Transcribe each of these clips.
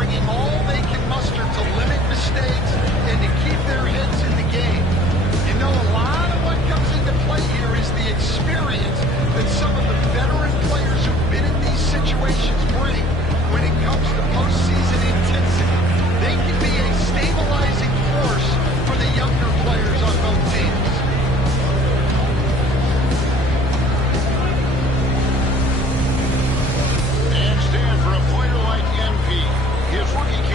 bringing all they can muster to limit mistakes and to keep their heads in the game. You know, a lot of what comes into play here is the experience that some of the veteran players who've been in these situations bring when it comes to postseason intensity. They can be a stabilizing force for the younger players on both teams. And stand for a player like NP. His rookie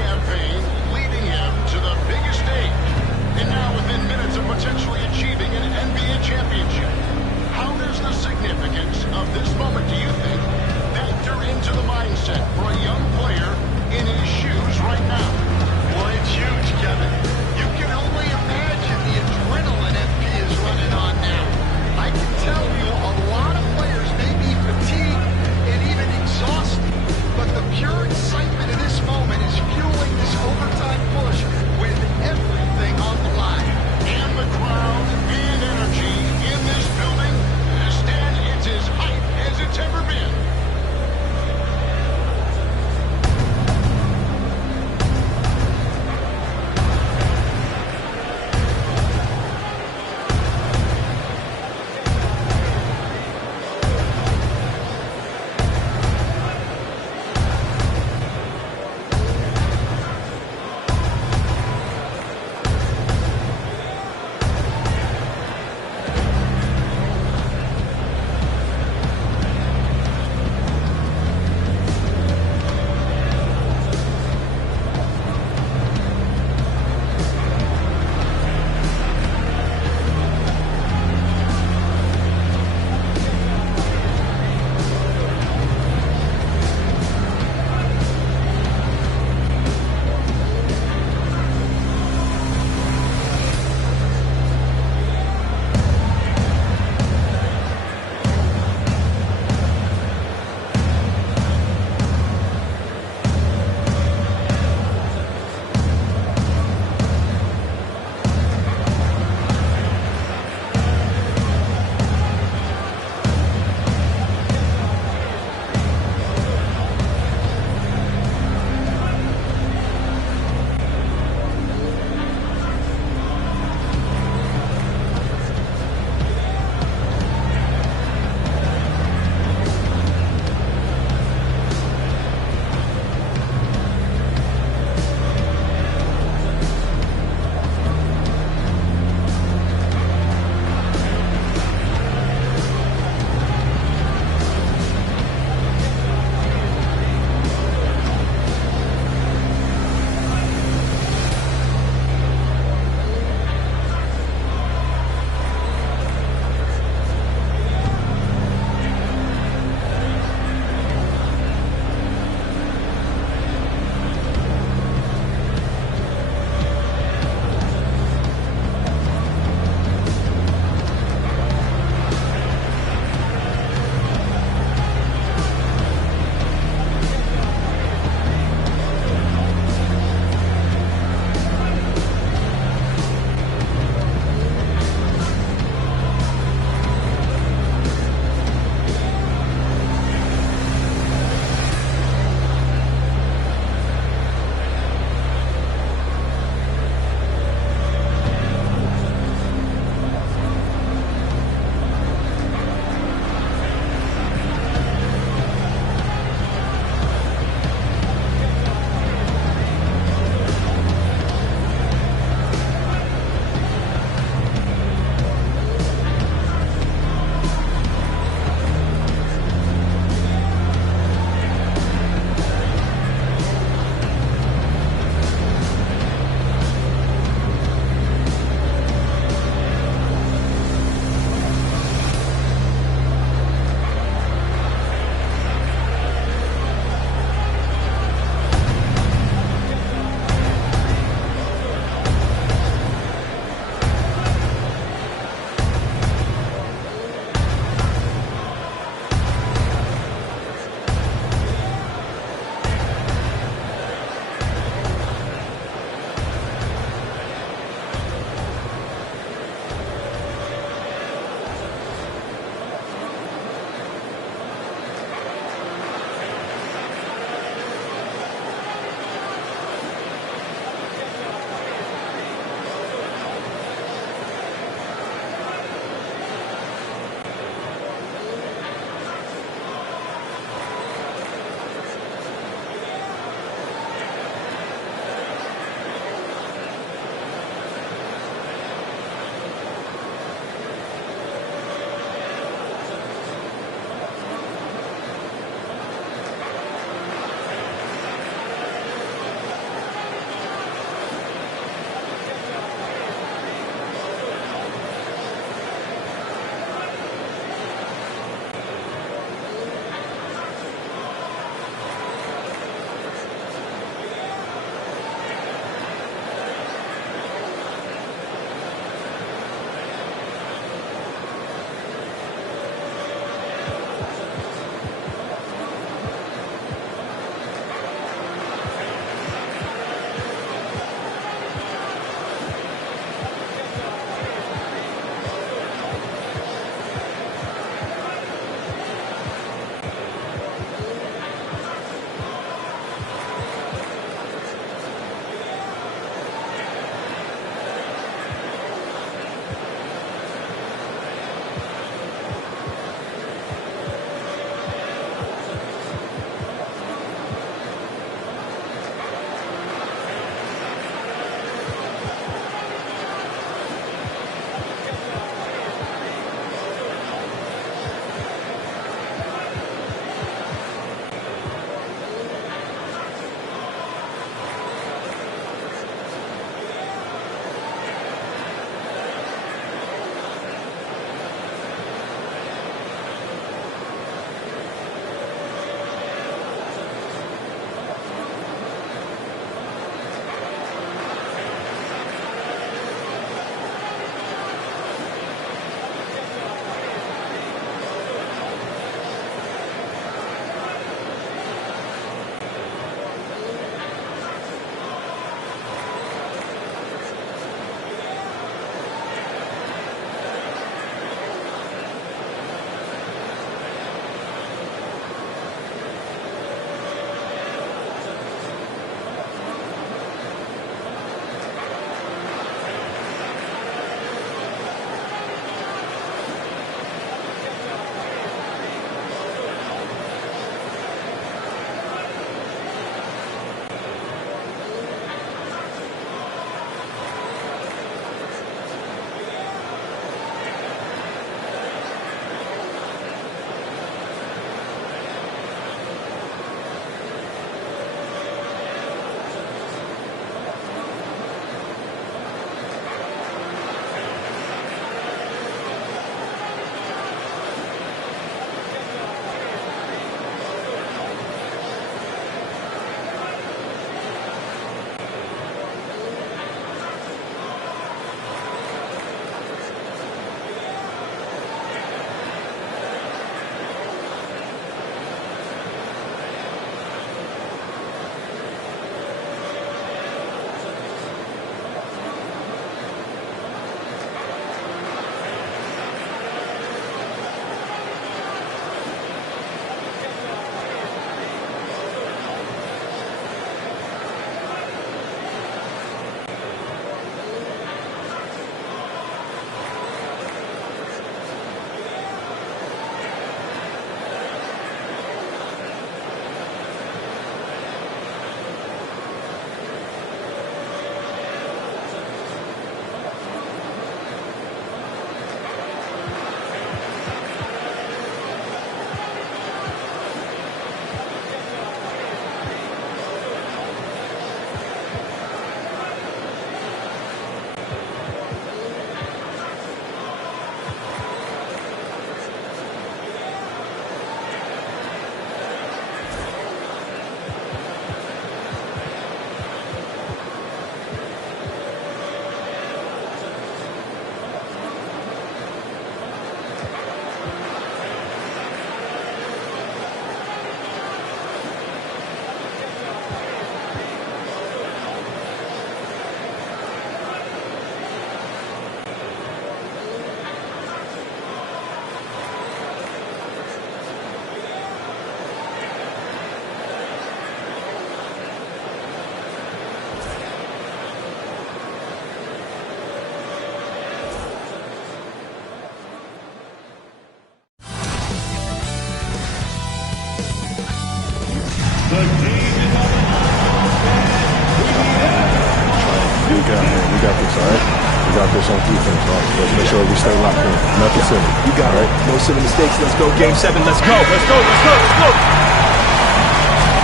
got this on defense, all right? Let's make sure we stay locked in. Nothing silly. You got it. No silly mistakes. Let's go. Game 7. Let's go. Let's go. Let's go. Let's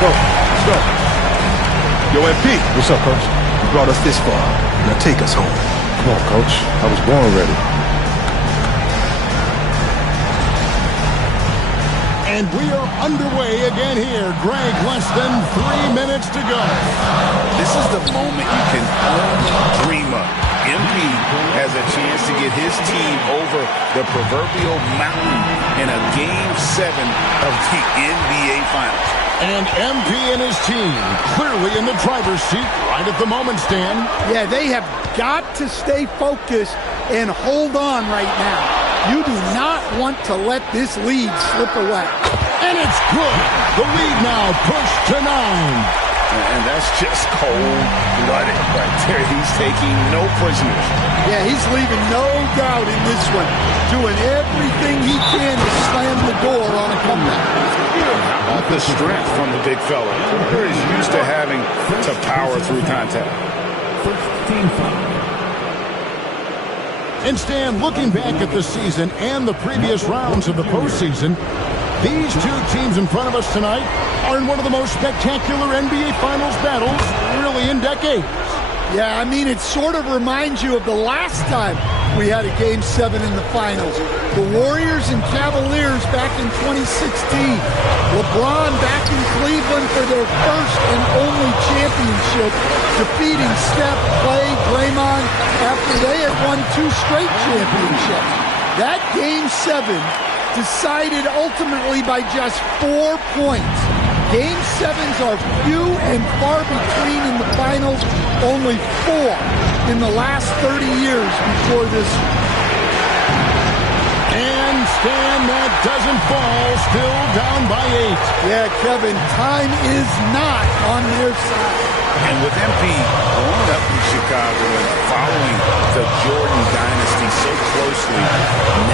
go. Let's go. Yo, MP. What's up, Coach? You brought us this far. Now take us home. Come on, Coach. I was born ready. And we are underway again here. Greg, less than 3 minutes to go. This is the moment you can only dream of. MP has a chance to get his team over the proverbial mountain in a Game 7 of the NBA Finals. And MP and his team clearly in the driver's seat right at the moment, Stan. Yeah, they have got to stay focused and hold on right now. You do not want to let this lead slip away. And it's good. The lead now pushed to 9. And that's just cold-blooded right there. He's taking no prisoners. Yeah, he's leaving no doubt in this one. Doing everything he can to slam the door on a comeback. How about the strength from the big fella? He's used to having to power through contact. And Stan, looking back at the season and the previous rounds of the postseason, these two teams in front of us tonight are in one of the most spectacular NBA Finals battles really in decades. Yeah, I mean, it sort of reminds you of the last time we had a Game 7 in the Finals. The Warriors and Cavaliers back in 2016. LeBron back in Cleveland for their first and only championship, defeating Steph, Clay, Draymond after they had won 2 straight championships. That Game 7 decided ultimately by just 4 points. Game 7s are few and far between in the finals, only 4 in the last 30 years before this. And Stan, that doesn't fall, still down by 8. Yeah, Kevin, time is not on their side. And with MP growing up in Chicago and following the Jordan dynasty so closely,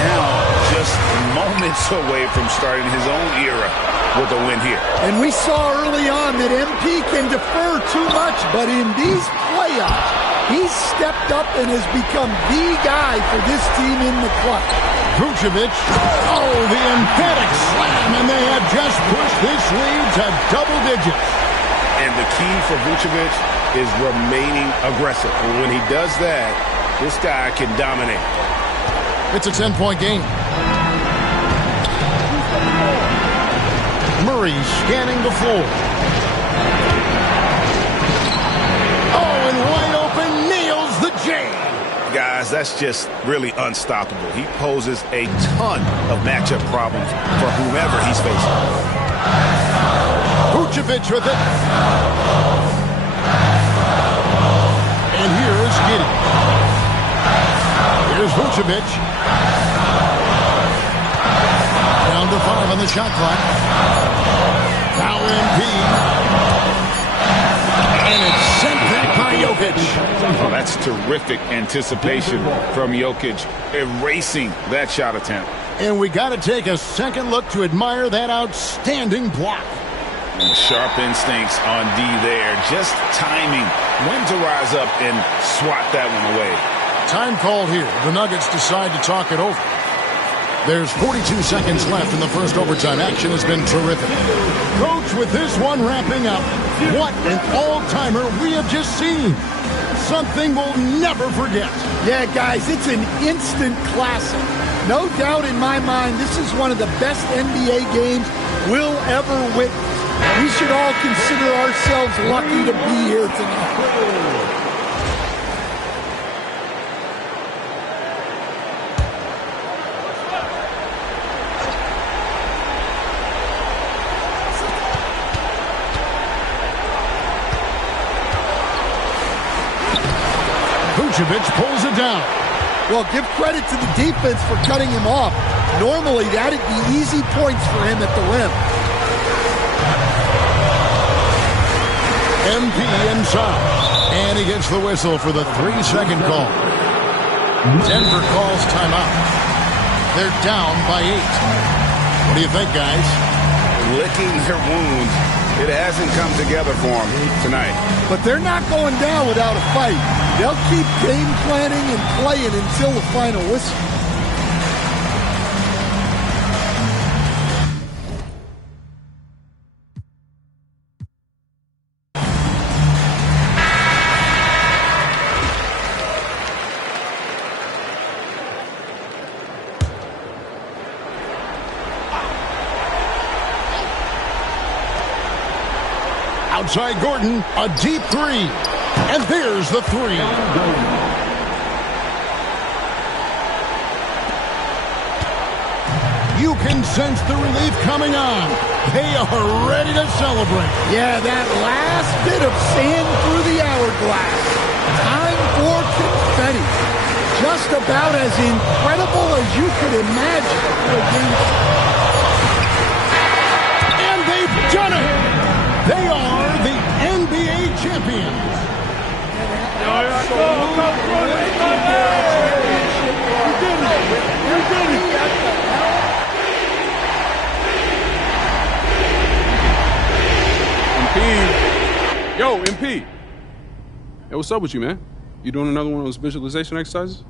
now just moments away from starting his own era with a win here. And we saw early on that MP can defer too much, but in these playoffs, he's stepped up and has become the guy for this team in the clutch. Vucevic, the emphatic slam, and they have just pushed this lead to double digits. And the key for Vucevic is remaining aggressive. And when he does that, this guy can dominate. It's a 10-point game. Murray scanning the floor. And wide open, nails the J. Guys, that's just really unstoppable. He poses a ton of matchup problems for whomever he's facing. Vucevic with it. And here is Giddey. Here's Vucevic. Down to 5 on the shot clock. Foul MP. And it's sent back by Jokic. Oh, that's terrific anticipation from Jokic, erasing that shot attempt. And we got to take a second look to admire that outstanding block. And sharp instincts on D there. Just timing when to rise up and swat that one away. Time called here. The Nuggets decide to talk it over. There's 42 seconds left in the first overtime. Action has been terrific. Coach, with this one wrapping up, what an all-timer we have just seen. Something we'll never forget. Yeah, guys, it's an instant classic. No doubt in my mind, this is one of the best NBA games we'll ever witness. We should all consider ourselves lucky to be here tonight. Vucevic pulls it down. Well, give credit to the defense for cutting him off. Normally, that'd be easy points for him at the rim. MP inside. And he gets the whistle for the 3-second call. Denver calls timeout. They're down by 8. What do you think, guys? Licking their wounds It hasn't come together for them tonight. But they're not going down without a fight. They'll keep game planning and playing until the final whistle. Outside Gordon, a deep three. And there's the three. You can sense the relief coming on. They are ready to celebrate. Yeah, that last bit of sand through the hourglass. Time for confetti. Just about as incredible as you could imagine for a game. And they've done it. They are the NBA champions. MP. Yo, MP. Hey, what's up with you, man? You doing another one of those visualization exercises?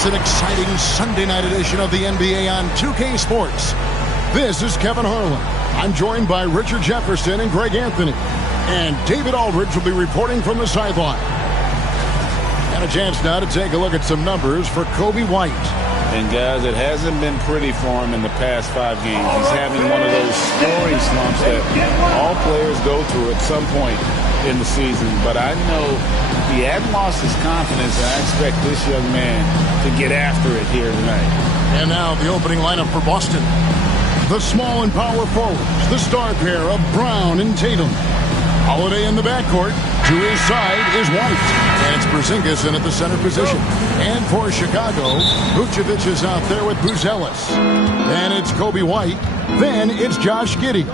It's an exciting Sunday night edition of the NBA on 2K Sports. This is Kevin Harlan. I'm joined by Richard Jefferson and Greg Anthony. And David Aldridge will be reporting from the sideline. And a chance now to take a look at some numbers for Coby White. And guys, it hasn't been pretty for him in the past 5 games. He's having one of those scoring slumps that all players go through at some point in the season. But I know he hadn't lost his confidence, and I expect this young man to get after it here tonight. And now the opening lineup for Boston. The small and power forwards, the star pair of Brown and Tatum. Holiday in the backcourt. To his side is White. And it's Porzingis in at the center position. And for Chicago, Vucevic is out there with Buzelis. Then it's Coby White. Then it's Josh Giddey.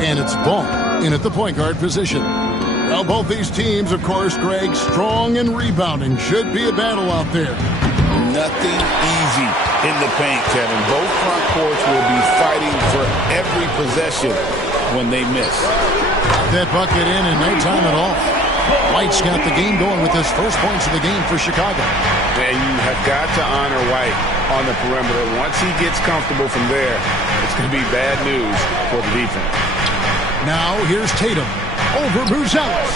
And it's Ball in at the point guard position. Well, both these teams, of course, Greg, strong and rebounding. Should be a battle out there. Nothing easy in the paint, Kevin. Both front courts will be fighting for every possession when they miss. That bucket in no time at all. White's got the game going with his first points of the game for Chicago. And you have got to honor White on the perimeter. Once he gets comfortable from there, it's going to be bad news for the defense. Now here's Tatum over Buzelis.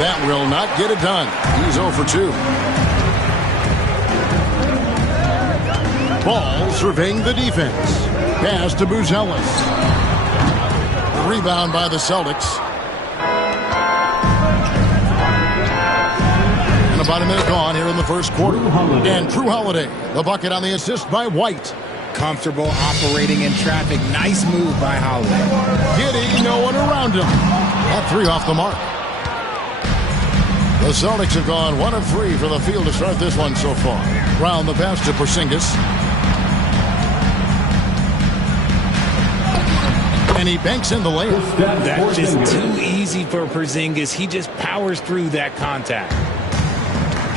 That will not get it done. He's 0 for 2. Ball surveying the defense. Pass to Buzelis. Rebound by the Celtics. And about a minute gone here in the first quarter. And Drew Holiday, the bucket on the assist by White. Comfortable operating in traffic. Nice move by Holiday. Giddey, no one around him. That 3 off the mark. The Celtics have gone 1 of 3 for the field to start this one so far. Round the pass to Porzingis. And he banks in the layup. That's just too easy for Porzingis. He just powers through that contact.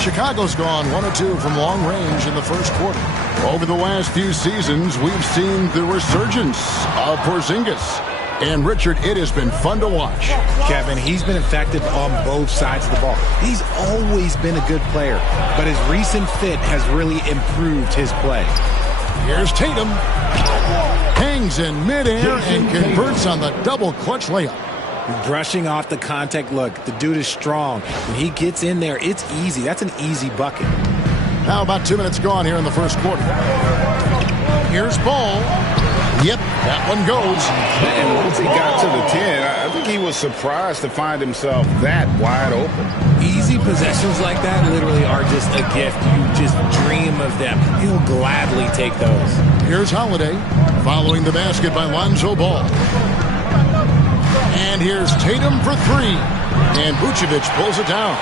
Chicago's gone 1 of 2 from long range in the first quarter. Over the last few seasons, we've seen the resurgence of Porzingis. And Richard, it has been fun to watch. Kevin, he's been effective on both sides of the ball. He's always been a good player, but his recent fit has really improved his play. Here's Tatum. Hangs in midair and converts on the double clutch layup. Brushing off the contact. Look, the dude is strong. When he gets in there, it's easy. That's an easy bucket. Now about 2 minutes gone here in the first quarter. Here's Ball. Yep, that one goes. And once he got to the 10, I think he was surprised to find himself that wide open. Easy possessions like that literally are just a gift. You just dream of them. He'll gladly take those. Here's Holiday following the basket by Lonzo Ball. And here's Tatum for 3. And Vucevic pulls it down.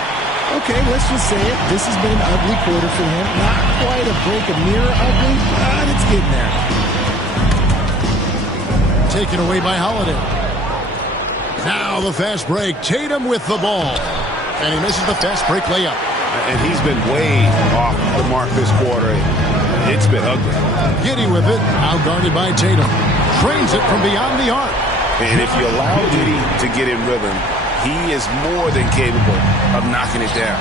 Okay, let's just say it. This has been an ugly quarter for him. Not quite a break of mirror ugly, but it's getting there. Taken away by Holiday. Now the fast break. Tatum with the ball. And he misses the fast break layup. And he's been way off the mark this quarter. It's been ugly. Giddey with it. Now guarded by Tatum. Trains it from beyond the arc. And if you allow Giddey to get in rhythm, he is more than capable of knocking it down.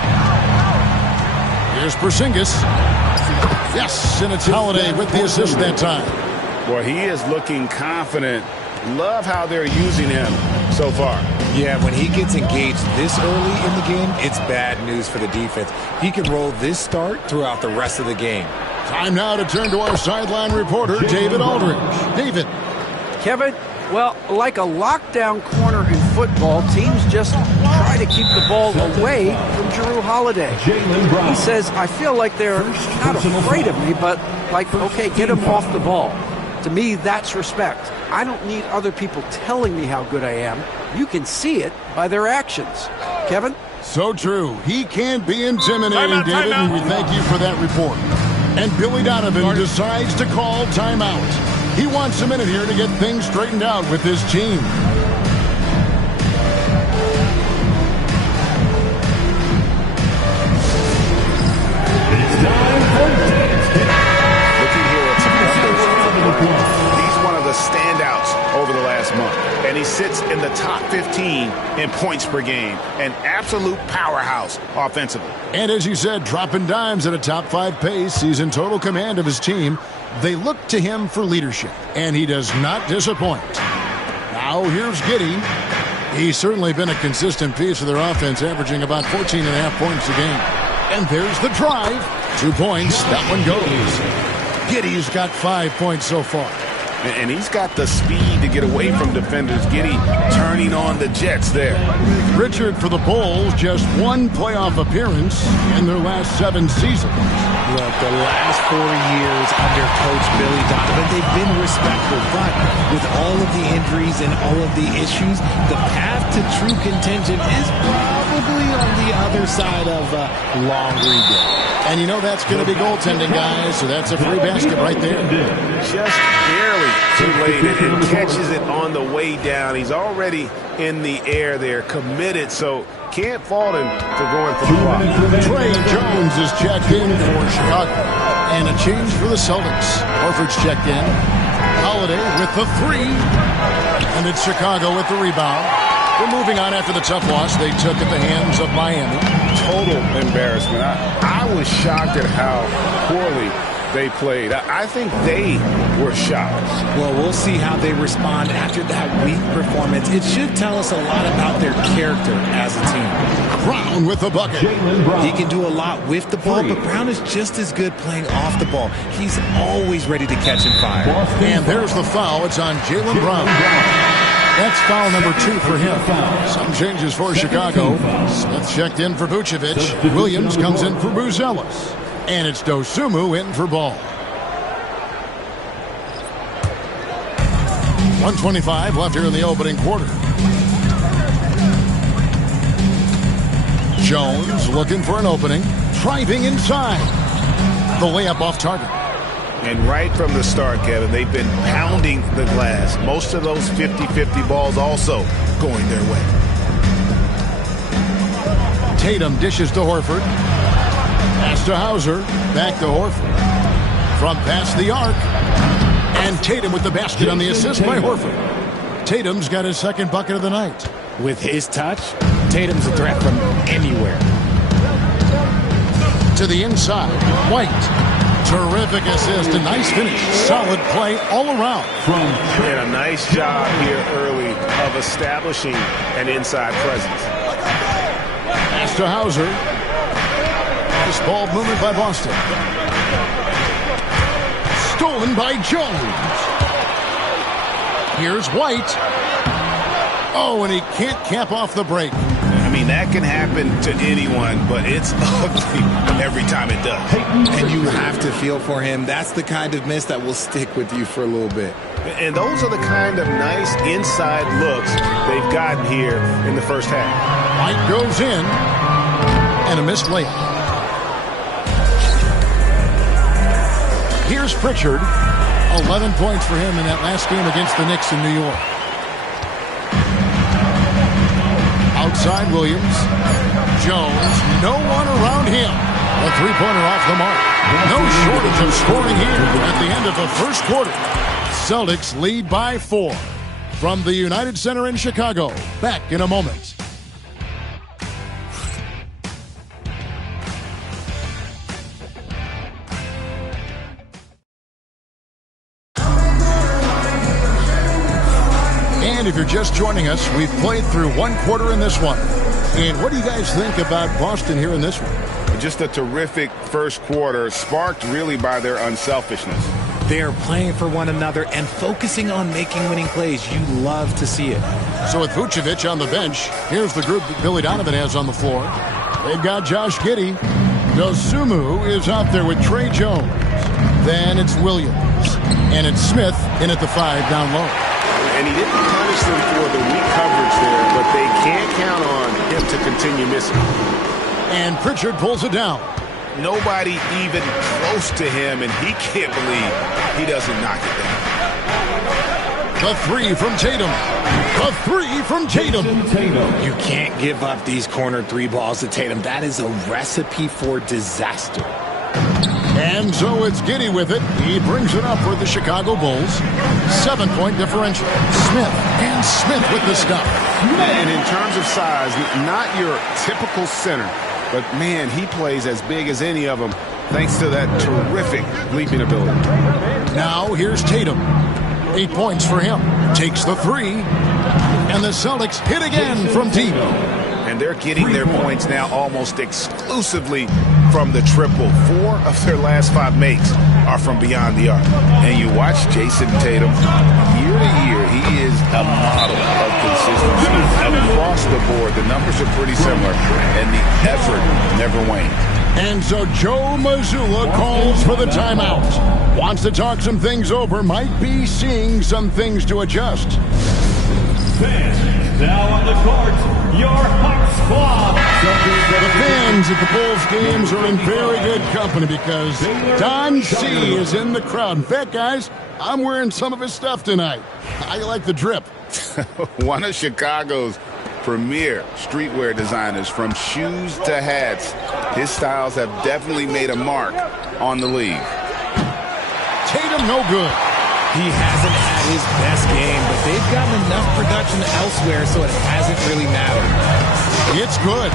Here's Porzingis. Yes, and it's Holiday with the assist that time. Boy, he is looking confident. Love how they're using him so far. Yeah, when he gets engaged this early in the game, it's bad news for the defense. He can roll this start throughout the rest of the game. Time now to turn to our sideline reporter, David Aldridge. David. Kevin, well, like a lockdown corner in football, teams just try to keep the ball away from Jrue Holiday. He says, I feel like they're not afraid of me, but like, okay, get him off the ball. To me, that's respect. I don't need other people telling me how good I am. You can see it by their actions. Kevin? So true. He can't be intimidating, David, and we thank you for that report. And Billy Donovan decides to call timeout. He wants a minute here to get things straightened out with his team. Looking here at some numbers. He's one of the standouts over the last month. And he sits in the top 15 in points per game. An absolute powerhouse offensively. And as you said, dropping dimes at a top 5 pace. He's in total command of his team. They look to him for leadership, and he does not disappoint. Now here's Giddey. He's certainly been a consistent piece of their offense, averaging about 14.5 points a game. And there's the drive. 2 points. That one goes. Giddey's got 5 points so far. And he's got the speed to get away from defenders. Giddey turning on the Jets there. Richard for the Bulls, just 1 playoff appearance in their last 7 seasons. Look, the last 4 years under Coach Billy Donovan, they've been respectful. But with all of the injuries and all of the issues, the path to true contention is probably on the other side of a long rebuild. And you know that's going to be goaltending, guys, so that's a free basket right there. Just barely too late, and catches it on the way down. He's already in the air there, committed, so can't fault him for going for the block. Trey Jones is checked in for Chicago. And a change for the Celtics. Horford's checked in. Holiday with the 3. And it's Chicago with the rebound. We're moving on after the tough loss they took at the hands of Miami. Total embarrassment. I was shocked at how poorly they played. I think they were shocked. Well, we'll see how they respond after that weak performance. It should tell us a lot about their character as a team. Brown with the bucket. He can do a lot with the ball, but Brown is just as good playing off the ball. He's always ready to catch and fire. And there's the foul. It's on Jaylen Brown. That's foul number 2 for him. Some changes for Chicago. Smith checked in for Vucevic. Williams comes in for Buzelis. And it's Dosumu in for Ball. 1:25 left here in the opening quarter. Jones looking for an opening. Driving inside. The layup off target. And right from the start, Kevin, they've been pounding the glass. Most of those 50-50 balls also going their way. Tatum dishes to Horford. Pass to Hauser. Back to Horford. From past the arc. And Tatum with the basket on the assist by Horford. Tatum's got his 2nd bucket of the night. With his touch, Tatum's a threat from anywhere. To the inside. White. Terrific assist. A nice finish. Solid play all around. And a nice job here early of establishing an inside presence. Pass to Hauser. Nice ball movement by Boston. Stolen by Jones. Here's White. Oh, and he can't cap off the break. I mean, that can happen to anyone, but it's ugly every time it does. And you have to feel for him. That's the kind of miss that will stick with you for a little bit. And those are the kind of nice inside looks they've gotten here in the first half. White goes in. And a missed layup. Here's Pritchard. 11 points for him in that last game against the Knicks in New York. Outside Williams. Jones. No one around him. A 3-pointer off the mark. No shortage of scoring here at the end of the first quarter. Celtics lead by 4. From the United Center in Chicago. Back in a moment. And if you're just joining us, we've played through 1 quarter in this one. And what do you guys think about Boston here in this one? Just a terrific first quarter, sparked really by their unselfishness. They are playing for one another and focusing on making winning plays. You love to see it. So with Vucevic on the bench, here's the group that Billy Donovan has on the floor. They've got Josh Giddey. Dosumu is out there with Trey Jones. Then it's Williams. And it's Smith in at the 5 down low. And he didn't punish them for the weak coverage there, but they can't count on him to continue missing. And Pritchard pulls it down. Nobody even close to him, and he can't believe he doesn't knock it down. The 3 from Tatum. The 3 from Tatum. You can't give up these corner 3 balls to Tatum. That is a recipe for disaster. And so it's Giddy with it. He brings it up for the Chicago Bulls. 7-point differential. Smith with the stuff. And in terms of size, not your typical center, but man, he plays as big as any of them thanks to that terrific leaping ability. Now here's Tatum. 8 points for him. Takes the three. And the Celtics hit again from deep. And they're getting their points now almost exclusively from the triple. 4 of their last 5 makes are from beyond the arc. And you watch Jason Tatum, year to year, he is a model of consistency. Across the board, the numbers are pretty similar, and the effort never wanes. And so Joe Mazzulla calls for the timeout. Wants to talk some things over, might be seeing some things to adjust. Fans, now on the court, your hot squad. The fans at the Bulls games are in very good company because Don C is in the crowd. In fact, guys, I'm wearing some of his stuff tonight. How you like the drip? One of Chicago's premier streetwear designers, from shoes to hats. His styles have definitely made a mark on the league. Tatum no good. He hasn't had his best game, but they've gotten enough production elsewhere, so it hasn't really mattered. It's good.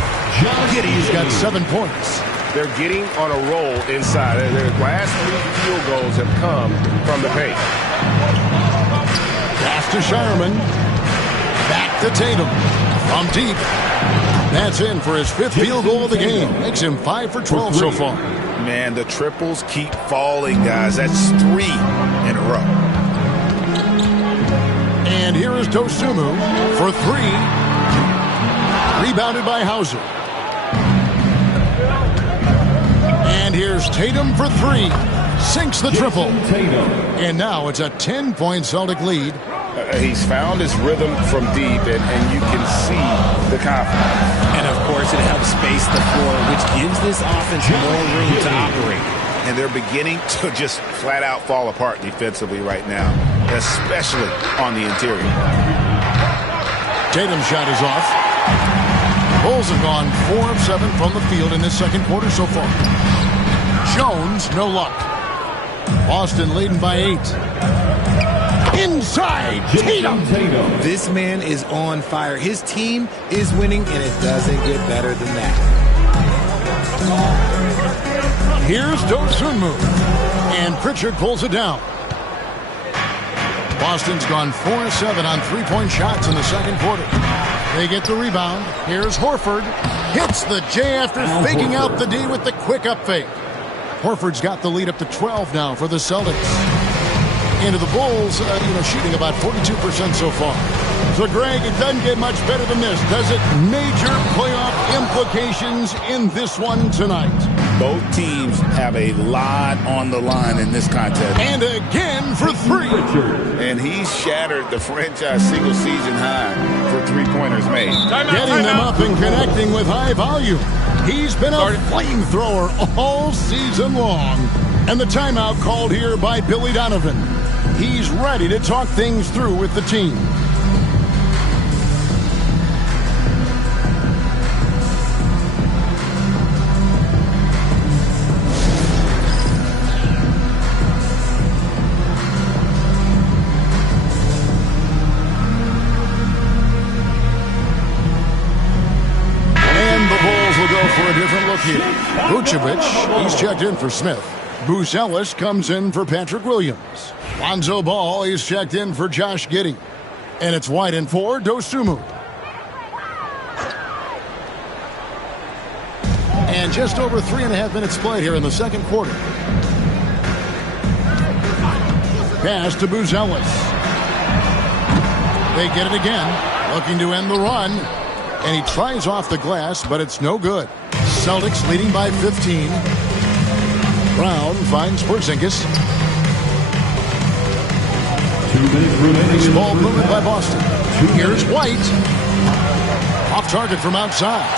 Giddy's got 7 points. They're getting on a roll inside. Their last 3 field goals have come from the paint. Pass to Sherman. Back to Tatum. From deep. That's in for his 5th field goal of the game. Makes him 5 for 12 so far. Man, the triples keep falling, guys. That's 3 in a row. And here is Dosunmu for 3. Rebounded by Hauser. And here's Tatum for 3. Sinks the triple. And now it's a 10-point Celtic lead. He's found his rhythm from deep, and you can see the confidence. And, of course, it helps space the floor, which gives this offense more room to operate. And they're beginning to just flat-out fall apart defensively right now, especially on the interior. Tatum's shot is off. Bulls have gone 4 of 7 from the field in this second quarter so far. Jones, no luck. Boston leading by 8. Inside, Tatum. This man is on fire. His team is winning, and it doesn't get better than that. Here's Dosunmu. And Pritchard pulls it down. Boston's gone 4 of 7 on 3-point shots in the second quarter. They get the rebound. Here's Horford. Hits the J after faking out the D with the quick up fake. Horford's got the lead up to 12 now for the Celtics. Into the Bulls, shooting about 42% so far. So, Greg, it doesn't get much better than this, does it? Major playoff implications in this one tonight. Both teams have a lot on the line in this contest. And again for 3. And he's shattered the franchise single-season high for 3-pointers made. Getting them up and connecting with high volume. He's been a flamethrower all season long. And the timeout called here by Billy Donovan. He's ready to talk things through with the team. And the Bulls will go for a different look here. Vucevic, he's checked in for Smith. Bruce Ellis comes in for Patrick Williams. Lonzo Ball, he's checked in for Josh Giddey. And it's White in for Dosunmu. And just over 3.5 minutes played here in the second quarter. Pass to Bruce Ellis. They get it again, looking to end the run. And he tries off the glass, but it's no good. Celtics leading by 15. Brown finds Porzingis. Ball movement by Boston. Here's White. Off target from outside.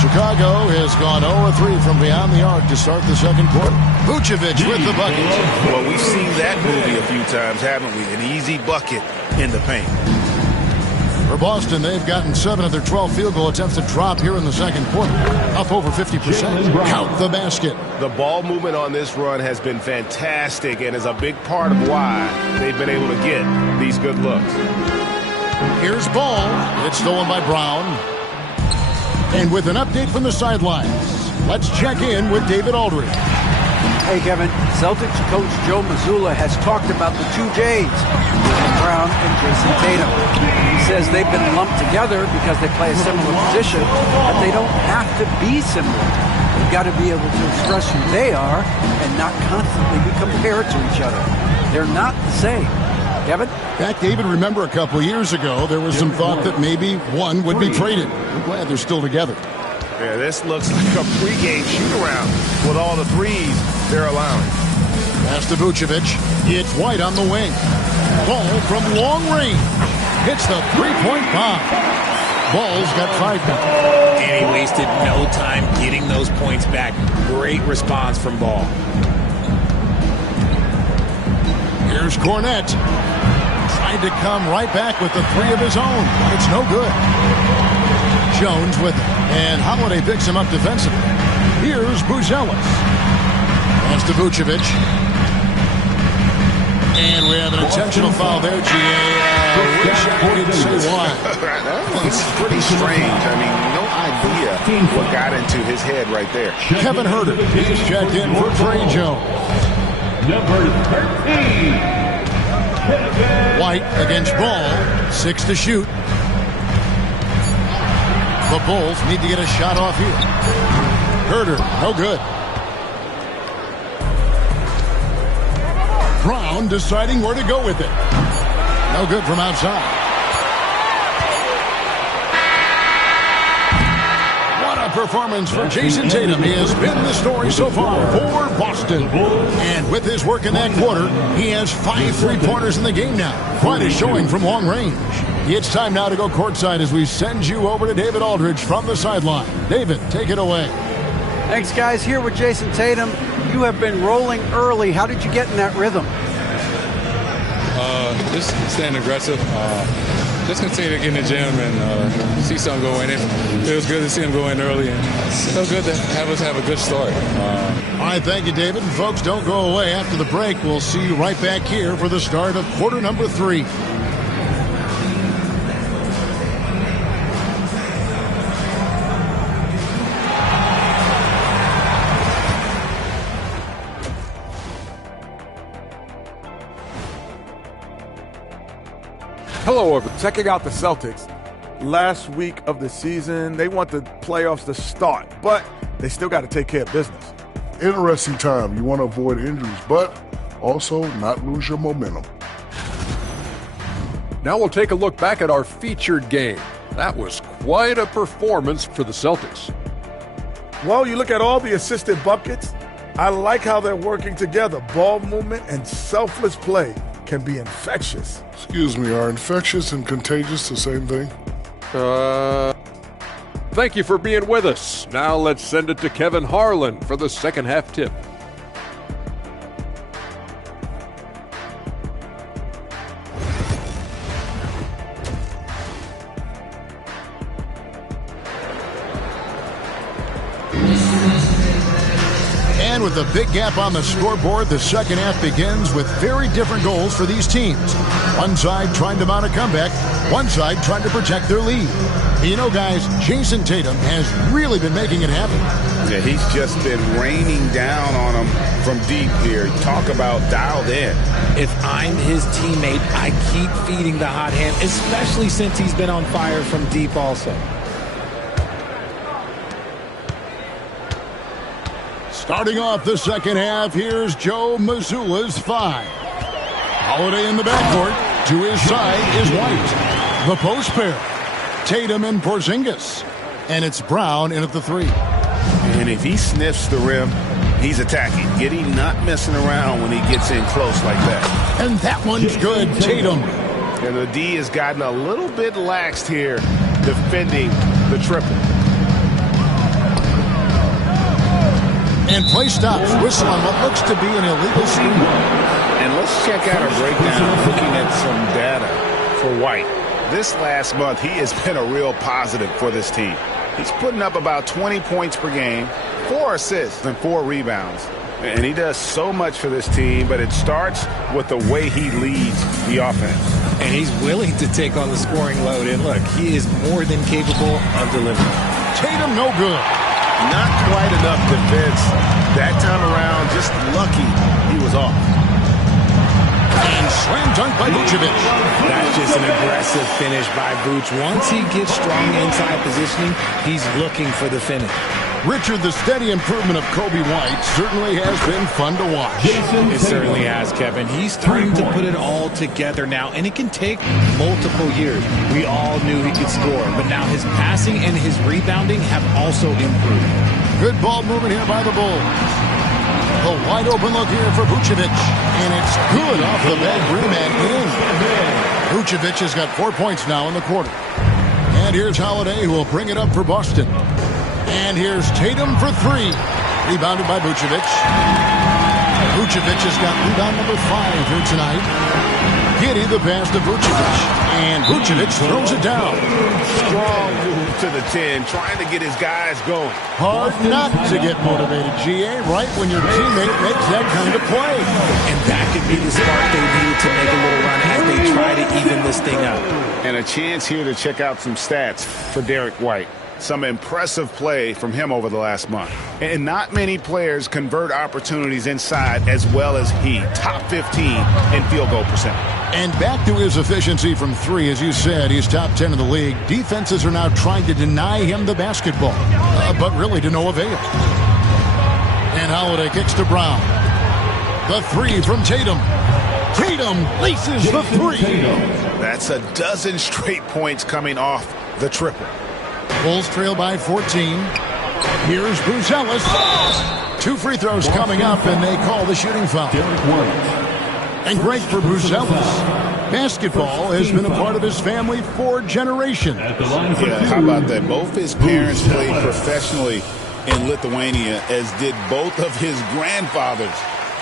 Chicago has gone 0-3 from beyond the arc to start the second quarter. Vucevic with the bucket. Well, we've seen that movie a few times, haven't we? An easy bucket in the paint. For Boston, they've gotten 7 of their 12 field goal attempts to drop here in the second quarter. Up over 50%. Count the basket. The ball movement on this run has been fantastic and is a big part of why they've been able to get these good looks. Here's ball. It's stolen by Brown. And with an update from the sidelines, let's check in with David Aldridge. Hey, Kevin. Celtics coach Joe Mazzulla has talked about the two J's, Brown and Jason Tatum. He says they've been lumped together because they play a similar position, but they don't have to be similar. They've got to be able to express who they are and not constantly be compared to each other. They're not the same. Kevin? In fact, David, remember a couple years ago, there was some thought that maybe one would be traded. We're glad they're still together. Yeah, this looks like a pregame shoot-around with all the threes they're allowing. Pass to Vucevic. It's White on the wing. Ball from long range. Hits the three-point bomb. Ball's got 5 now. And he wasted no time getting those points back. Great response from Ball. Here's Cornette. Tried to come right back with the 3 of his own. It's no good. Jones with it. And Holiday picks him up defensively. Here's Buzelis. Pass to Vucevic. And we have an intentional foul there, G.A. Wish I could say why. That was pretty strange. I mean, no idea what got into his head right there. Kevin Herter. He's checked in for Trey Jones. Number 13. White against Ball. 6 to shoot. The Bulls need to get a shot off here. Herter, no good. Brown deciding where to go with it. No good from outside. What a performance for Jason Tatum. He has been the story so far for Boston. And with his work in that quarter, he has 5 3-pointers in the game now. Quite a showing from long range. It's time now to go courtside as we send you over to David Aldridge from the sideline. David, take it away. Thanks, guys. Here with Jason Tatum. You have been rolling early. How did you get in that rhythm? Just staying aggressive. Just continue to get in the gym and see something go in. It feels good to see him go in early. And it feels good to have us have a good start. All right, thank you, David. And folks, don't go away. After the break, we'll see you right back here for the start of quarter number 3. Hello, everyone. Checking out the Celtics. Last week of the season, they want the playoffs to start, but they still got to take care of business. Interesting time. You want to avoid injuries, but also not lose your momentum. Now we'll take a look back at our featured game. That was quite a performance for the Celtics. Well, you look at all the assisted buckets. I like how they're working together. Ball movement and selfless play can be infectious. Excuse me, are infectious and contagious the same thing? Thank you for being with us. Now let's send it to Kevin Harlan for the second half tip. And with a big gap on the scoreboard, the second half begins with very different goals for these teams. One side trying to mount a comeback, one side trying to protect their lead. You know, guys, Jason Tatum has really been making it happen. Yeah, he's just been raining down on them from deep here. Talk about dialed in. If I'm his teammate, I keep feeding the hot hand, especially since he's been on fire from deep also. Starting off the second half, here's Joe Mazzulla's 5. Holiday in the backcourt. To his side is White. The post pair. Tatum and Porzingis. And it's Brown in at the 3. And if he sniffs the rim, he's attacking. Giddy not messing around when he gets in close like that. And that one's good. Tatum. And the D has gotten a little bit laxed here defending the triple. And play stops. Whistle on what looks to be an illegal screen. And let's check out our breakdown looking at some data for White. This last month, he has been a real positive for this team. He's putting up about 20 points per game, 4 assists and 4 rebounds. And he does so much for this team, but it starts with the way he leads the offense. And he's willing to take on the scoring load. And look, he is more than capable of delivering. Tatum, no good. Not quite enough defense. That time around, just lucky he was off. And slam dunk by Vucevic. That's just an aggressive finish by Vuce. Once he gets strong inside positioning, he's looking for the finish. Richard, the steady improvement of Kobe White certainly has been fun to watch. It certainly has, Kevin. He's starting to put it all together now, and it can take multiple years. We all knew he could score, but now his passing and his rebounding have also improved. Good ball movement here by the Bulls. A wide open look here for Vucevic, and it's good off the back rim and in. Vucevic has got 4 points now in the quarter. And here's Holiday, who will bring it up for Boston. And here's Tatum for 3. Rebounded by Vucevic. Vucevic has got rebound number 5 here tonight. Giddey the pass to Vucevic. And Vucevic throws it down. Strong move to the 10, trying to get his guys going. Hard not to get motivated, GA, right when your teammate makes that kind of play. And that could be the spark they need to make a little run as they try to even this thing up. And a chance here to check out some stats for Derek White. Some impressive play from him over the last month. And not many players convert opportunities inside as well as he. Top 15 in field goal percentage. And back to his efficiency from 3, as you said, he's top 10 in the league. Defenses are now trying to deny him the basketball, but really to no avail. And Holiday kicks to Brown. The 3 from Tatum. Tatum laces the 3. That's a dozen straight points coming off the triple. Bulls trail by 14. Here's Bruce Ellis. 2 free throws coming up, and they call the shooting foul. And great for Bruce Ellis. Basketball has been a part of his family for generations. Yeah, how about that? Both his parents played professionally in Lithuania, as did both of his grandfathers.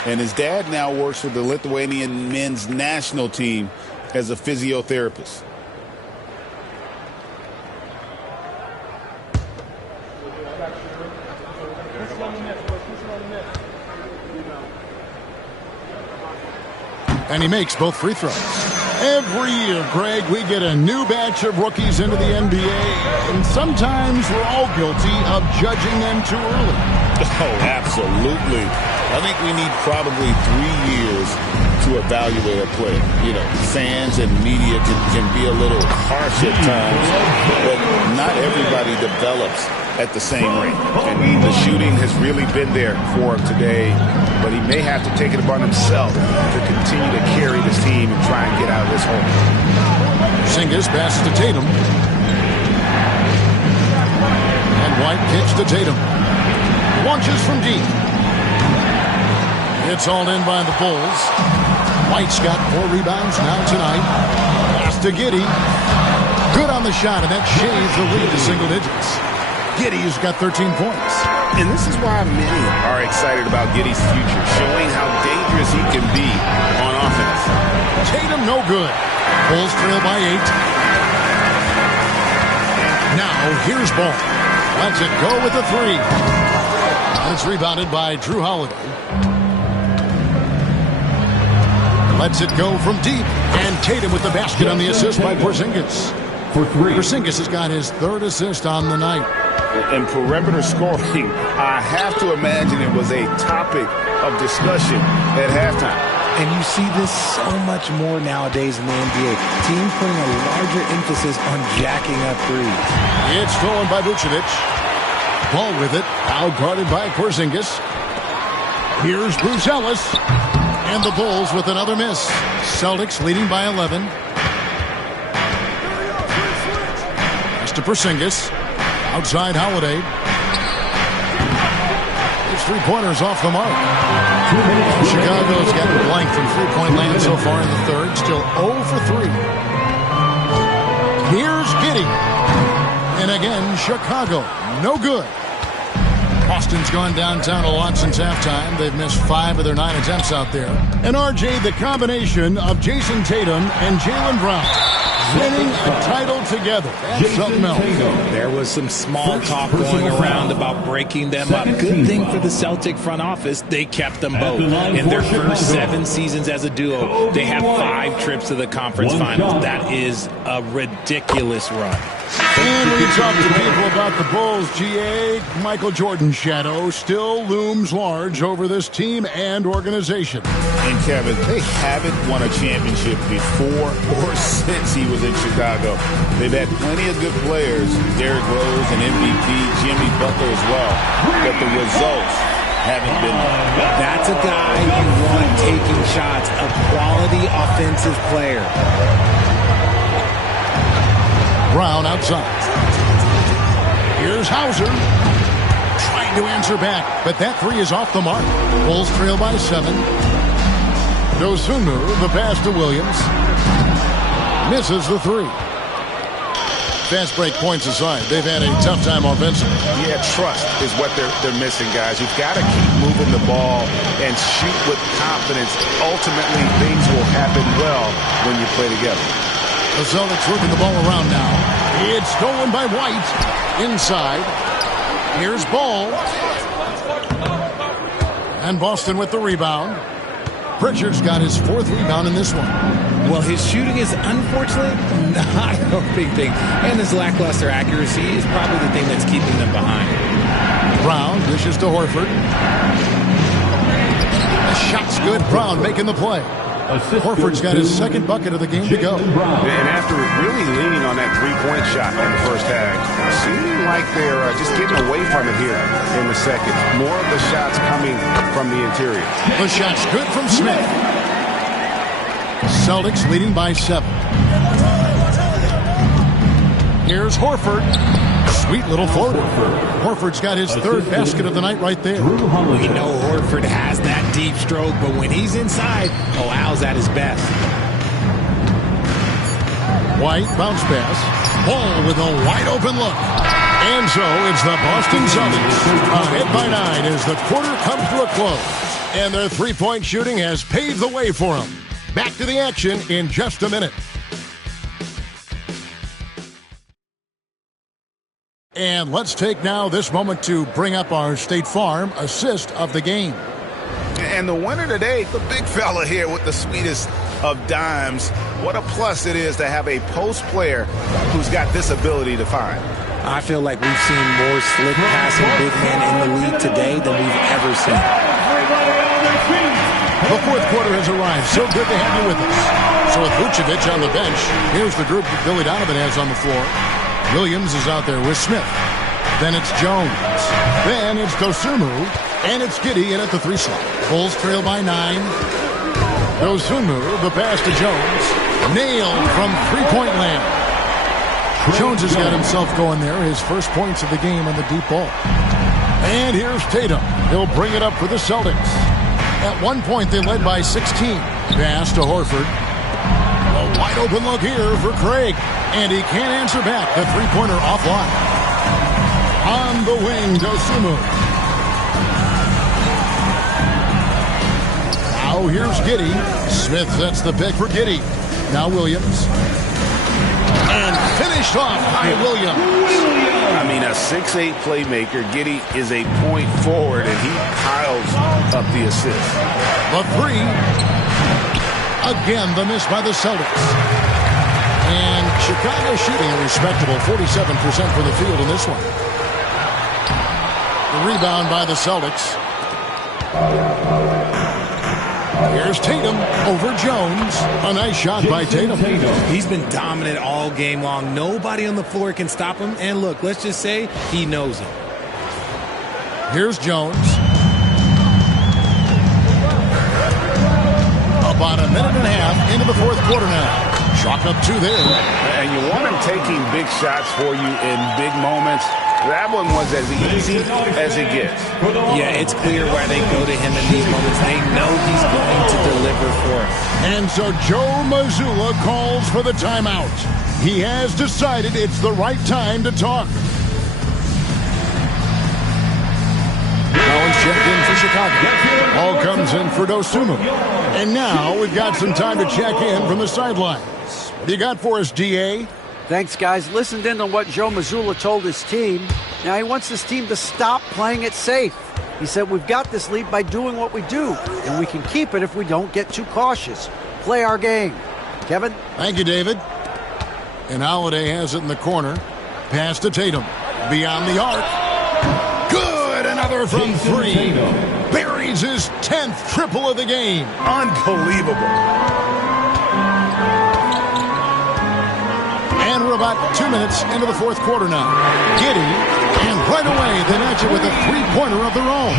And his dad now works with the Lithuanian men's national team as a physiotherapist. And he makes both free throws. Every year, Greg, we get a new batch of rookies into the NBA, and sometimes we're all guilty of judging them too early. Oh, absolutely. I think we need probably 3 years to evaluate a player. You know, fans and media can be a little harsh at times, but not everybody develops at the same rate. And the shooting has really been there for him today, but he may have to take it upon himself to continue to carry this team and try and get out of this hole. Porzingis passes to Tatum. And White kicks to Tatum. Launches from deep. It's all in by the Bulls. White's got 4 rebounds now tonight. Pass to Giddey. Good on the shot, and that shaves the lead to single digits. Giddey's got 13 points. And this is why many are excited about Giddey's future, showing how dangerous he can be on offense. Tatum no good. Bulls trail by 8. Now here's Ball. Lets it go with the 3. And it's rebounded by Drew Holiday. Lets it go from deep. And Tatum with the basket on the assist by Porzingis. For 3. Porzingis has got his 3rd assist on the night. And perimeter scoring, I have to imagine it was a topic of discussion at halftime. And you see this so much more nowadays in the NBA. Teams putting a larger emphasis on jacking up threes. It's stolen by Vucevic. Ball with it, out guarded by Porzingis. Here's Bruce Ellis. And the Bulls with another miss. Celtics leading by 11. Pass to Porzingis. Outside Holiday. His 3-pointers off the mark. Chicago's gotten blank from 3-point land so far in the 3rd. Still 0 for 3. Here's Giddey. And again, Chicago. No good. Boston's gone downtown a lot since halftime. They've missed 5 of their 9 attempts out there. And RJ, the combination of Jason Tatum and Jaylen Brown. winning a title together. That's something else. There was some small talk going around about breaking them up. Good thing for the Celtic front office, they kept them both. In their first 7 seasons as a duo, they have 5 trips to the conference finals. That is a ridiculous run. And when you talk to people about the Bulls, GA, Michael Jordan's shadow still looms large over this team and organization. And Kevin, they haven't won a championship before or since he was in Chicago. They've had plenty of good players, Derrick Rose and MVP, Jimmy Butler as well, but the results haven't been there. That's a guy you want taking shots, a quality offensive player. Brown outside. Here's Hauser. Trying to answer back, but that 3 is off the mark. Bulls trail by 7. Dosunmu, the pass to Williams. Misses the 3. Fast break points aside, they've had a tough time offensively. Yeah, trust is what they're missing, guys. You've got to keep moving the ball and shoot with confidence. Ultimately, things will happen well when you play together. The Celtics working the ball around now. It's stolen by White. Inside. Here's Ball. And Boston with the rebound. Pritchard's got his 4th rebound in this one. Well, his shooting is unfortunately not a big thing. And his lackluster accuracy is probably the thing that's keeping them behind. Brown dishes to Horford. The shot's good. Brown making the play. Horford's got his 2nd bucket of the game to go. And after really leaning on that 3-point shot in the first half, seeming like they're just getting away from it here in the second. More of the shots coming from the interior. The shot's good from Smith. Celtics leading by 7. Here's Horford. Sweet little floater. Horford's got his 3rd basket of the night right there. We know Horford has that deep stroke, but when he's inside, Al's at his best. White bounce pass. Ball with a wide open look. And so it's the Boston Celtics ahead by 9 as the quarter comes to a close. And their 3-point shooting has paved the way for them. Back to the action in just a minute. And let's take now this moment to bring up our State Farm assist of the game. And the winner today, the big fella here with the sweetest of dimes. What a plus it is to have a post player who's got this ability to find. I feel like we've seen more slick passing big men in the league today than we've ever seen. The 4th quarter has arrived. So good to have you with us. So with Vucevic on the bench, here's the group that Billy Donovan has on the floor. Williams is out there with Smith. Then it's Jones. Then it's Dosunmu. And it's Giddey in at the 3 slot. Bulls trail by 9. Dosunmu, the pass to Jones. Nailed from 3-point land. Jones has got himself going there. His first points of the game on the deep ball. And here's Tatum. He'll bring it up for the Celtics. At one point, they led by 16. Pass to Horford. A wide open look here for Craig. And he can't answer back. The 3-pointer offline. On the wing, Dosunmu. Now here's Giddey. Smith sets the pick for Giddey. Now Williams. And finished off by Williams. I mean, a 6'8 playmaker. Giddey is a point forward, and he piles up the assist. The 3. Again, the miss by the Celtics. And Chicago shooting a respectable 47% for the field in this one. The rebound by the Celtics. Here's Tatum over Jones. A nice shot by Tatum. He's been dominant all game long. Nobody on the floor can stop him. And look, let's just say he knows it. Here's Jones. About a minute and a half into the 4th quarter now. Chalk up 2 there. And you want him taking big shots for you in big moments. That one was as easy as it gets. Yeah, it's clear why they go to him in these moments. They know he's going to deliver for them. And so Joe Mazzulla calls for the timeout. He has decided it's the right time to talk. Collins checked in for Chicago. All comes in for Dosunmu. And now we've got some time to check in from the sidelines. What do you got for us, DA? Thanks, guys. Listened in on what Joe Mazzulla told his team. Now he wants his team to stop playing it safe. He said, we've got this lead by doing what we do, and we can keep it if we don't get too cautious. Play our game. Kevin? Thank you, David. And Holiday has it in the corner. Pass to Tatum. Beyond the arc. Good! Another from three. Buries his 10th triple of the game. Unbelievable. And we're about 2 minutes into the fourth quarter now. Giddey, and right away they match it with a three-pointer of their own.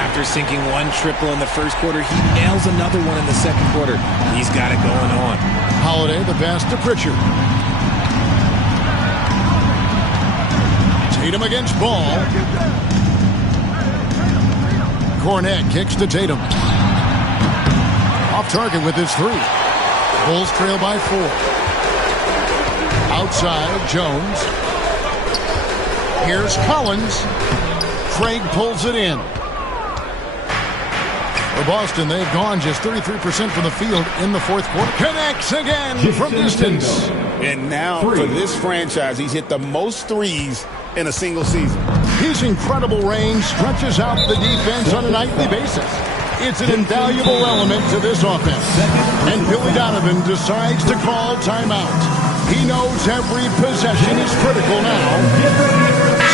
After sinking one triple in the first quarter, he nails another one in the second quarter. He's got it going on. Holiday, the pass to Pritchard. Tatum against Ball. Cornette kicks to Tatum. Off target with his three. Bulls trail by 4. Outside, Jones. Here's Collins. Craig pulls it in. For Boston, they've gone just 33% from the field in the fourth quarter. Connects again from distance. And now for this franchise, he's hit the most threes in a single season. His incredible range stretches out the defense on a nightly basis. It's an invaluable element to this offense. And Billy Donovan decides to call timeout. He knows every possession is critical now.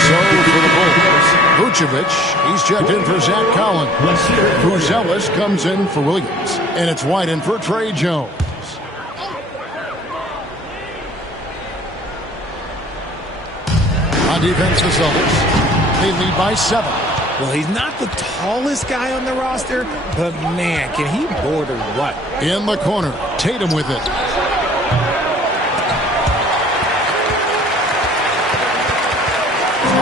So for the Bulls, Vucevic, he's checked in for Zach Collins. Bruce Ellis comes in for Williams. And it's White in for Trey Jones. On defense, the Celtics, they lead by 7. Well, he's not the tallest guy on the roster, but man, can he board or what? In the corner, Tatum with it.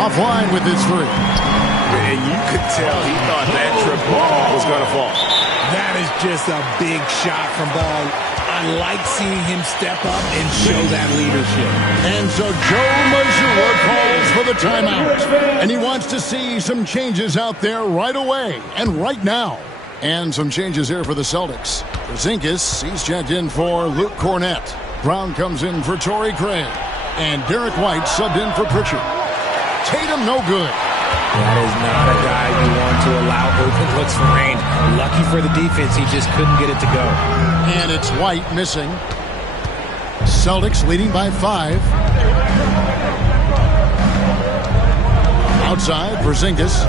Offline with his three. And you could tell he thought that triple was going to fall. That is just a big shot from Ball. I like seeing him step up and show that leadership. And so Joe Mazzulla calls for the timeout. And he wants to see some changes out there right away and right now. And some changes here for the Celtics. Porzingis, he's checked in for Luke Cornette. Brown comes in for Torrey Craig. And Derek White subbed in for Pritchard. Tatum no good. That is not a guy you want to allow open looks from range. Lucky for the defense, he just couldn't get it to go. And it's White missing. Celtics leading by 5. Outside, Porzingis.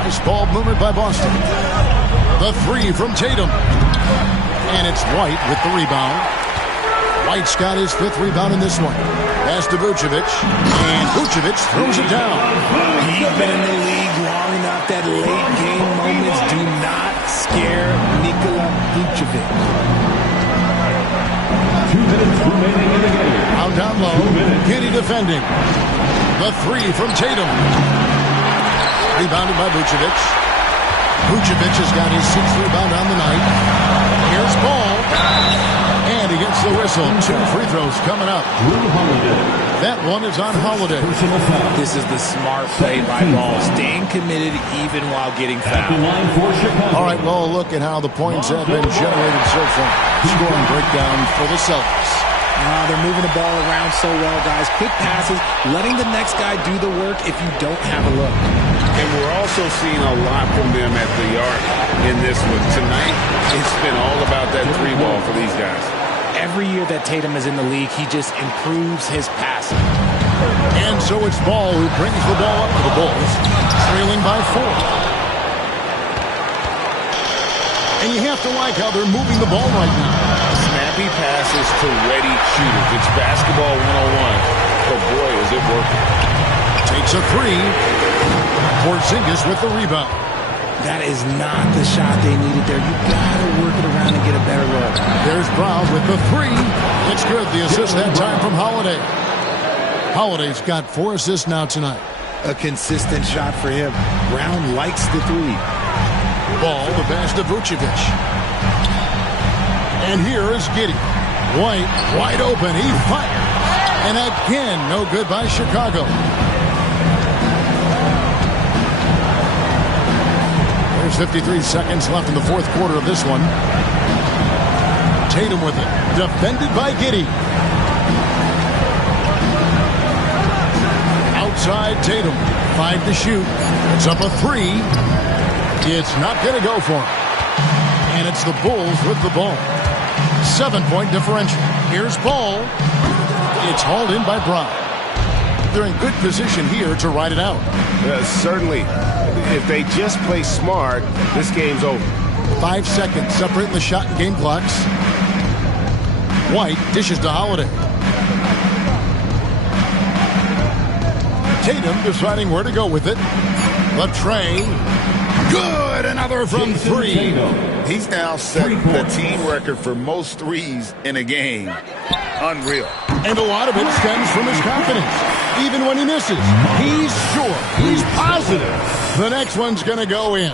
Nice ball movement by Boston. The three from Tatum. And it's White with the rebound. White's got his 5th rebound in this one. Pass to Vucevic. And Vucevic throws it down. He's been in the league long enough that late game moments do not scare Nikola Vucevic. 2 minutes remaining in the game. Out down low. Giddey defending. The three from Tatum. Rebounded by Vucevic. Vucevic has got his 6th rebound on the night. Here's Ball. And he gets the whistle. 2 free throws coming up. That one is on Holiday. This is the smart play by Ball, staying committed even while getting fouled. All right, well, look at how the points have been generated so far. Scoring breakdown for the Celtics. They're moving the ball around so well, guys. Quick passes, letting the next guy do the work if you don't have a look. And we're also seeing a lot from them at the arc in this one. Tonight, it's been all about that 3 ball for these guys. Every year that Tatum is in the league, he just improves his passing. And so it's Ball who brings the ball up to the Bulls, trailing by 4. And you have to like how they're moving the ball right now. Snappy passes to ready shooters. It's basketball 101. But boy, is it working. Takes a 3. Porzingis with the rebound. That is not the shot they needed there. You gotta work it around and get a better look. There's Brown with the 3. It's good. The assist that time from Holiday. Holiday's got 4 assists now tonight. A consistent shot for him. Brown likes the 3. Ball, the pass to Vucevic. And here is Giddey. White, wide open. He fires. And again, no good by Chicago. There's 53 seconds left in the fourth quarter of this one. Tatum with it. Defended by Giddey. Outside Tatum. 5 to shoot. It's up a 3. It's not going to go for him. And it's the Bulls with the ball. 7-point differential. Here's Ball. It's hauled in by Brown. They're in good position here to ride it out. Certainly. If they just play smart, this game's over. 5 seconds separating the shot and game clocks. White dishes to Holiday. Tatum deciding where to go with it. Latrey. Good! Another from 3. He's now set the team record for most threes in a game. Unreal. And a lot of it stems from his confidence. Even when he misses, he's sure, he's positive. The next one's going to go in.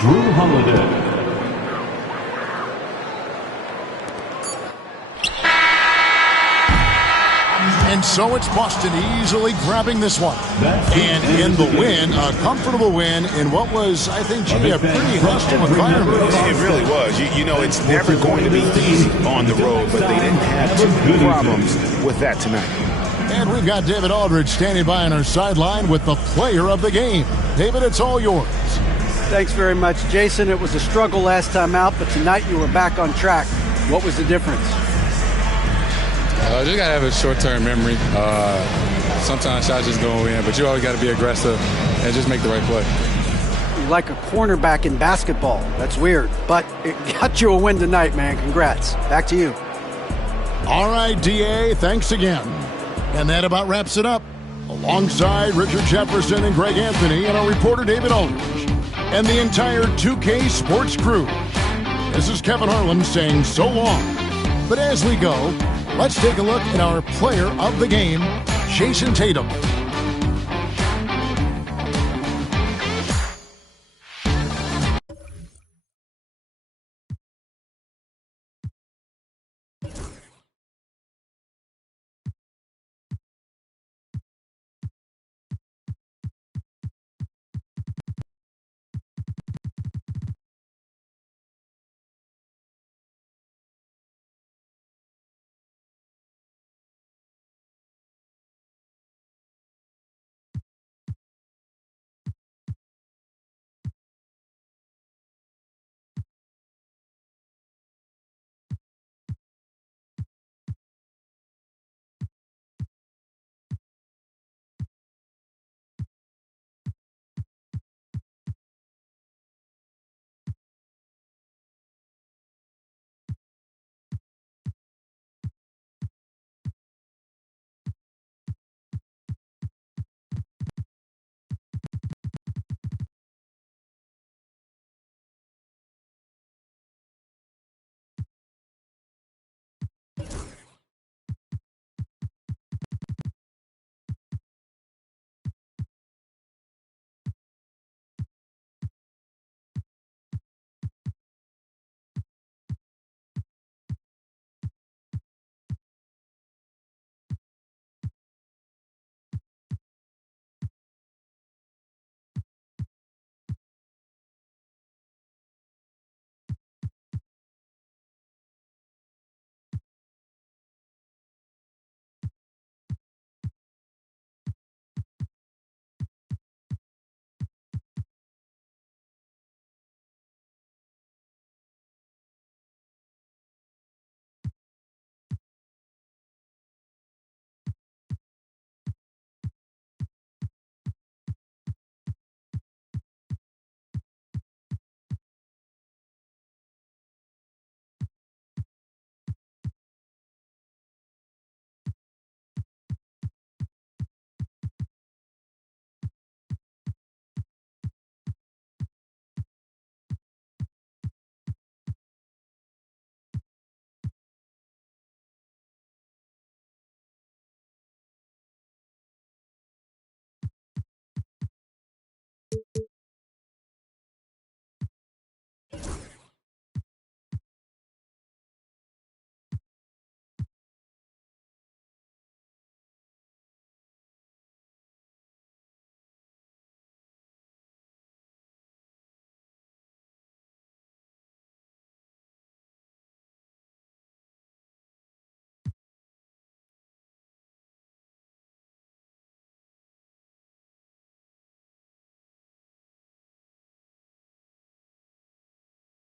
Drew Holiday. And so it's Boston easily grabbing this one. And in the win, a comfortable win in what was, I think, Jimmy, a pretty hostile environment. It really was. You know, it's never going to be easy on the road, but they didn't have too many problems with that tonight. And we've got David Aldridge standing by on our sideline with the player of the game. David, it's all yours. Thanks very much, Jason. It was a struggle last time out, but tonight you were back on track. What was the difference? Just got to have a short-term memory. Sometimes shots just go in, but you always got to be aggressive and just make the right play. You're like a cornerback in basketball. That's weird, but it got you a win tonight, man. Congrats. Back to you. All right, DA, thanks again. And that about wraps it up. Alongside Richard Jefferson and Greg Anthony and our reporter David Aldridge and the entire 2K Sports crew. This is Kevin Harlan saying so long. But as we go, let's take a look at our player of the game, Jason Tatum.